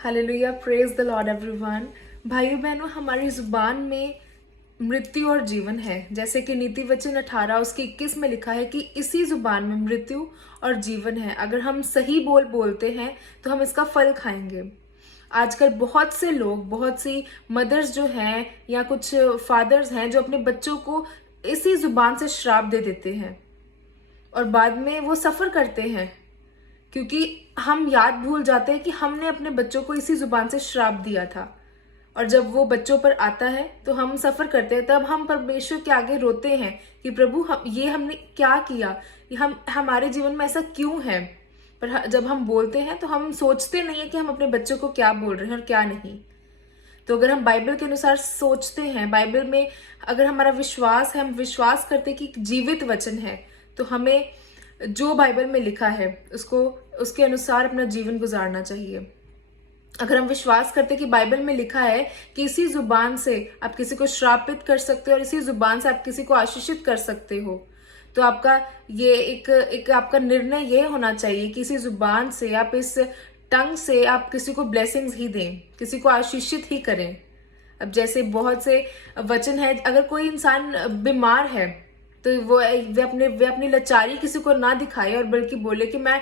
Hallelujah, praise the Lord everyone. भाइयों बहनों, हमारी जुबान में मृत्यु और जीवन है। जैसे कि नीति वचन 18 उसके 21 में लिखा है कि इसी जुबान में मृत्यु और जीवन है। अगर हम सही बोलते हैं तो हम इसका फल खाएंगे। आजकल बहुत से लोग, बहुत सी मदर्स जो हैं या कुछ फादर्स हैं जो अपने बच्चों को इसी जुबान से श्राप दे देते हैं और बाद में वो सफर करते हैं, क्योंकि हम याद भूल जाते हैं कि हमने अपने बच्चों को इसी जुबान से श्राप दिया था। और जब वो बच्चों पर आता है तो हम सफर करते हैं, तब हम परमेश्वर के आगे रोते हैं कि प्रभु हमने क्या किया, हमारे जीवन में ऐसा क्यों है। पर जब हम बोलते हैं तो हम सोचते नहीं है कि हम अपने बच्चों को क्या बोल रहे हैं और क्या नहीं। तो अगर हम बाइबल के अनुसार सोचते हैं, बाइबल में अगर हमारा विश्वास है, हम विश्वास करते हैं कि जीवित वचन है, तो हमें जो बाइबल में लिखा है उसके अनुसार अपना जीवन गुजारना चाहिए। अगर हम विश्वास करते कि बाइबल में लिखा है कि इसी जुबान से आप किसी को श्रापित कर सकते हो और इसी जुबान से आप किसी को आशीषित कर सकते हो, तो आपका ये एक आपका निर्णय ये होना चाहिए कि इसी जुबान से आप, इस टंग से आप किसी को ब्लेसिंग्स ही दें, किसी को आशीषित ही करें। अब जैसे बहुत से वचन है, अगर कोई इंसान बीमार है तो वे अपनी लाचारी किसी को ना दिखाए और बल्कि बोले कि मैं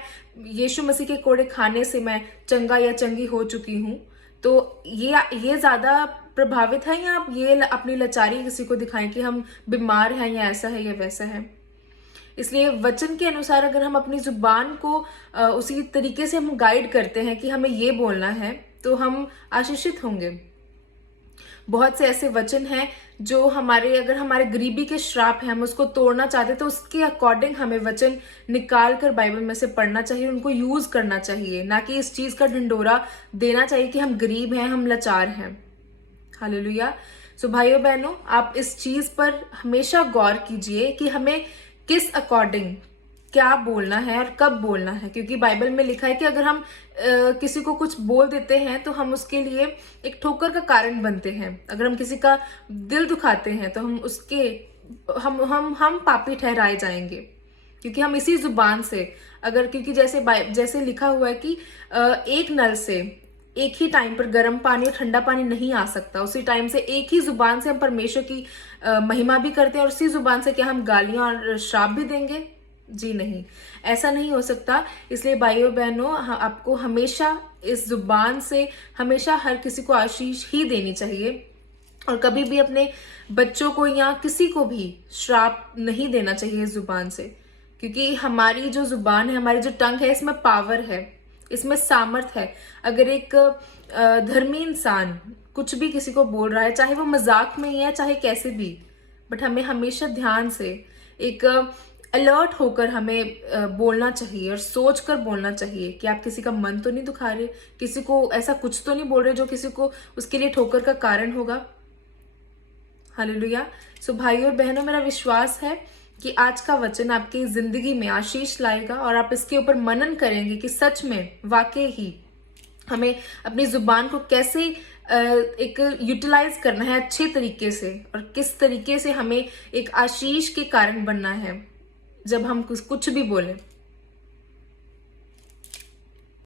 यीशु मसीह के कोड़े खाने से मैं चंगा या चंगी हो चुकी हूँ। तो ये ज्यादा प्रभावित है, या आप ये अपनी लाचारी किसी को दिखाएं कि हम बीमार हैं या ऐसा है या वैसा है। इसलिए वचन के अनुसार अगर हम अपनी जुबान को उसी तरीके से हम गाइड करते हैं कि हमें ये बोलना है, तो हम आशीषित होंगे। बहुत से ऐसे वचन हैं जो अगर हमारे गरीबी के श्राप है, हम उसको तोड़ना चाहते हैं, तो उसके अकॉर्डिंग हमें वचन निकाल कर बाइबल में से पढ़ना चाहिए, उनको यूज करना चाहिए, ना कि इस चीज का ढिंडोरा देना चाहिए कि हम गरीब हैं, हम लाचार हैं। हालेलुया। सो भाइयों बहनों, आप इस चीज पर हमेशा गौर कीजिए कि हमें किस अकॉर्डिंग क्या बोलना है और कब बोलना है, क्योंकि बाइबल में लिखा है कि अगर हम किसी को कुछ बोल देते हैं तो हम उसके लिए एक ठोकर का कारण बनते हैं। अगर हम किसी का दिल दुखाते हैं तो हम पापी ठहराए जाएंगे, क्योंकि हम इसी जुबान से क्योंकि जैसे लिखा हुआ है कि एक नल से एक ही टाइम पर गर्म पानी और ठंडा पानी नहीं आ सकता। उसी टाइम से एक ही जुबान से हम परमेश्वर की महिमा भी करते हैं, और उसी जुबान से क्या हम गालियां और श्राप भी देंगे? जी नहीं, ऐसा नहीं हो सकता। इसलिए भाइयों बहनों, आपको हमेशा इस जुबान से हमेशा हर किसी को आशीष ही देनी चाहिए, और कभी भी अपने बच्चों को या किसी को भी श्राप नहीं देना चाहिए इस जुबान से, क्योंकि हमारी जो जुबान है, हमारी जो टंग है, इसमें पावर है, इसमें सामर्थ है। अगर एक धर्मी इंसान कुछ भी किसी को बोल रहा है, चाहे वो मजाक में ही है, चाहे कैसे भी, बट हमें हमेशा ध्यान से एक अलर्ट होकर हमें बोलना चाहिए और सोच कर बोलना चाहिए कि आप किसी का मन तो नहीं दुखा रहे, किसी को ऐसा कुछ तो नहीं बोल रहे जो किसी को उसके लिए ठोकर का कारण होगा। हालेलुया। सो भाइयों और बहनों, मेरा विश्वास है कि आज का वचन आपकी जिंदगी में आशीष लाएगा और आप इसके ऊपर मनन करेंगे कि सच में वाकई ही हमें अपनी जुबान को कैसे एक यूटिलाइज करना है अच्छे तरीके से, और किस तरीके से हमें एक आशीष के कारण बनना है जब हम कुछ भी बोलें।